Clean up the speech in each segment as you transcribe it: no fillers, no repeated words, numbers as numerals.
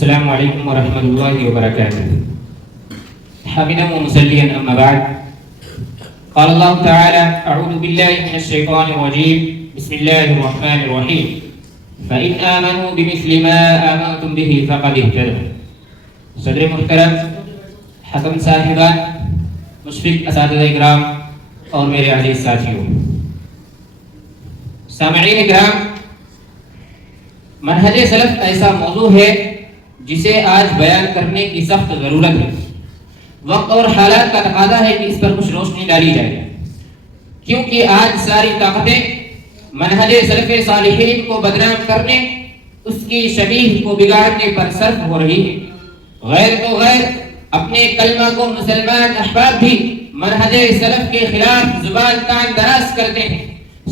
السلام علیکم ورحمۃ اللہ وبرکاتہ. حامدا ومصلیا اما بعد. قال اللہ تعالی اعوذ باللہ من الشیطان الرجیم بسم اللہ الرحمن الرحیم فإن آمنوا بمثل ما آمنتم به فقد اهتدوا. صدر محترم، حکم صاحبان، مشفق اساتذہ اکرام اور میرے عزیز ساتھیوں، سامعین اکرام، منہج سلف ایسا موضوع ہے جسے آج بیان کرنے کی سخت ضرورت ہے. وقت اور حالات کا تقاضا ہے کہ اس پر کچھ روشنی ڈالی جائے، کیونکہ آج ساری طاقتیں منہج سلف صالحین کو بدنام کرنے، اس کی شبیہ کو بگاڑنے پر صرف ہو رہی ہے. غیر تو غیر، اپنے کلمہ کو مسلمان احباب بھی منہج سلف کے خلاف زبان تان دراز کرتے ہیں،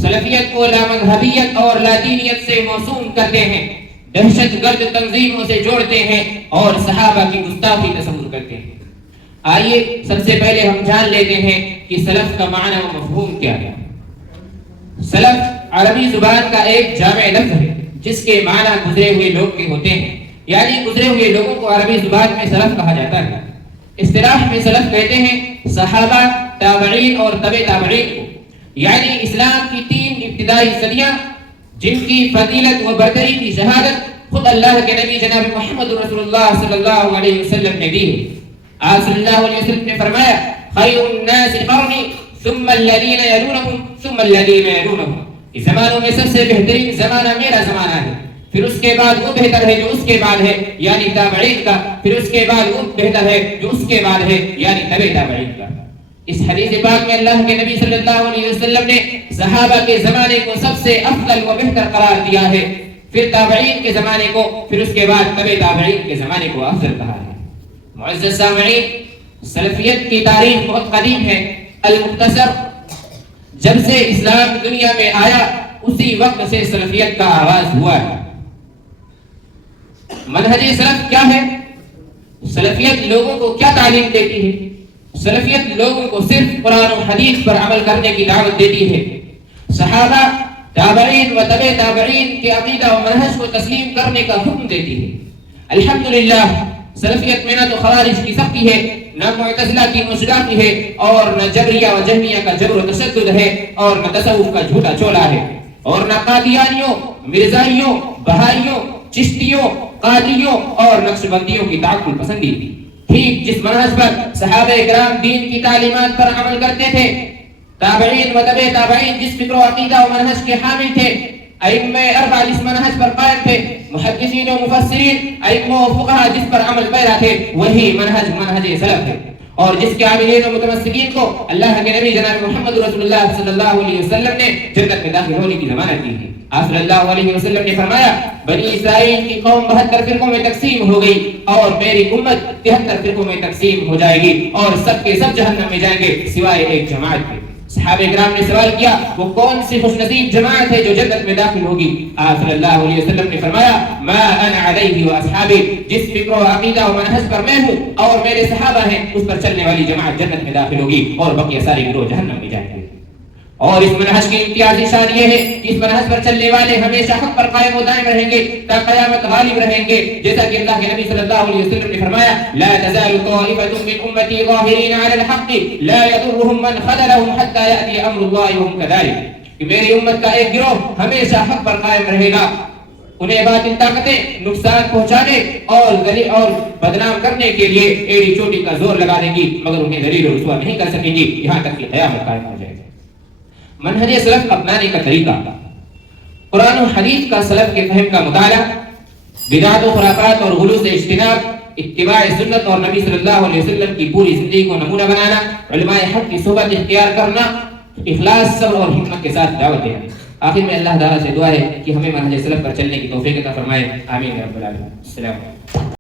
سلفیت کو لامذہبیت اور لادینیت سے موسوم کرتے ہیں، دہشت گرد تنظیموں سے جوڑتے ہیں اور صحابہ کی گستاخی تصور کرتے ہیں. آئیے سب سے پہلے ہم جان لیتے ہیں کہ سلف کا معنی و مفہوم کیا ہے. سلف عربی زبان کا ایک جامع لفظ ہے جس کے معنی گزرے ہوئے لوگ کے ہوتے ہیں، یعنی گزرے ہوئے لوگوں کو عربی زبان میں سلف کہا جاتا ہے. اصطلاح میں سلف کہتے ہیں صحابہ، تابعین اور تبع تابعین کو، یعنی اسلام کی 3 ابتدائی صدیاں جن کی فضیلت و برتری کی شہادت خود اللہ کے نبی جناب محمد رسول اللہ صلی اللہ علیہ وسلم نے دی ہے. آپ صلی اللہ علیہ وسلم نے فرمایا خیر الناس قرنی ثم الذین یلونہم ثم الذین یلونہم. اس زمانوں میں سب سے بہترین زمانہ میرا زمانہ ہے، پھر اس کے بعد وہ بہتر ہے جو اس کے بعد ہے یعنی تابعین کا، پھر اس کے بعد وہ بہتر ہے جو اس کے بعد ہے یعنی تبع تابعین کا. اس حدیث پاک میں اللہ کے نبی صلی اللہ علیہ وسلم نے صحابہ کے زمانے کو سب سے افضل و بہتر قرار دیا ہے، پھر تابعین کے زمانے کو، پھر اس کے بعد تبع تابعین کے زمانے کو افضل کہا ہے. معزز سامعین، سلفیت کی تاریخ بہت قدیم ہے. المختصر، جب سے اسلام دنیا میں آیا اسی وقت سے سلفیت کا آغاز ہوا ہے. منہج سلف کیا ہے؟ سلفیت لوگوں کو کیا تعلیم دیتی ہے؟ سلفیت لوگوں کو صرف قرآن و حدیث پر عمل کرنے کی دعوت دیتی ہے. صحابہ، تابعین و تبع تابعین کے عقیدہ و منہج کو تسلیم کرنے کا حکم دیتی ہے. الحمدللہ، سلفیت میں نہ تو خوارج کی سختی ہے، نہ معتزلہ کی مشرقی ہے، اور نہ جبریہ و جہمیہ کا جبر و تشدد ہے، اور نہ تصوف کا جھوٹا چولا ہے، اور نہ قادیانیوں، مرزائیوں، بہائیوں، چشتیوں، قادریوں اور نقشبندیوں کی تعقل پسندی تھی. ٹھیک جس منہج پر صحابہ کرام دین کی تعلیمات پر عمل کرتے تھے، تابعین و تبع تابعین جس فکر و عقیدہ و منہج کے حامل تھے، ائمہ اربعہ جس منہج پر قائم تھے، محدثین و مفسرین، ائمہ و فقہاء جس پر عمل پیرا تھے، وہی منہج سلف ہے. اور جس کے عاملین و متمسکین کو اللہ کے نبی جناب محمد رسول اللہ صلی اللہ علیہ وسلم نے جنت میں داخل ہونے کی ضمانت دی ہے. آپ صلی اللہ علیہ وسلم نے فرمایا بنی اسرائیل کی قوم 72 فرقوں میں تقسیم ہو گئی اور میری امت 73 فرقوں میں تقسیم ہو جائے گی، اور سب کے سب جہنم میں جائیں گے سوائے ایک جماعت کے. صحابہ کرام نے سوال کیا وہ کون سی خوش نصیب جماعت ہے جو جنت میں داخل ہوگی؟ آپ صلی اللہ علیہ وسلم نے فرمایا ما انا علیہ واصحابی، جس فکر و عقیدہ و منہج پر میں ہوں اور میرے صحابہ ہیں اس پر چلنے والی جماعت جنت میں داخل ہوگی اور بقیہ سارے گروہ جہنم میں جائیں گے. اور اس منہج کی امتیازی شان یہ ہے کہ اس منہج پر چلنے والے ہمیشہ حق پر قائم و دائم رہیں گے تا قیامت غالب رہیں گے، جیسا کہ اللہ کے نبی صلی اللہ علیہ وسلم نے فرمایا لا تزال طائفة من امتی ظاہرین علی الحق لا يضرهم من خذلهم حتى يأتي امر اللہ وهم كذلك. کہ میری امت کا ایک گروہ ہمیشہ حق پر قائم رہے گا، انہیں باطل طاقتیں نقصان پہنچانے اور بدنام کرنے کے لیے ایڑی چوٹی کا زور لگا دیں گی، مگر انہیں ذلیل و رسوا نہیں کر سکیں گی یہاں تک کہ قیامت قائم ہو جائے گی. منہج سلف اپنانے کا طریقہ، قرآن و حدیث کا سلف کے فہم کا مطالعہ، بدعات و خرافات اور غلو سے اجتناب، اتباع سنت اور نبی صلی اللہ علیہ وسلم کی پوری زندگی کو نمونہ بنانا، علماء حق کی صحبت اختیار کرنا، اخلاص، صبر اور حکمت کے ساتھ دعوت دینا. آخر میں اللہ تعالیٰ سے دعا ہے کہ ہمیں منہج سلف پر چلنے کی توفیق عطا فرمائے. آمین یا رب العالمین. السلام علیکم.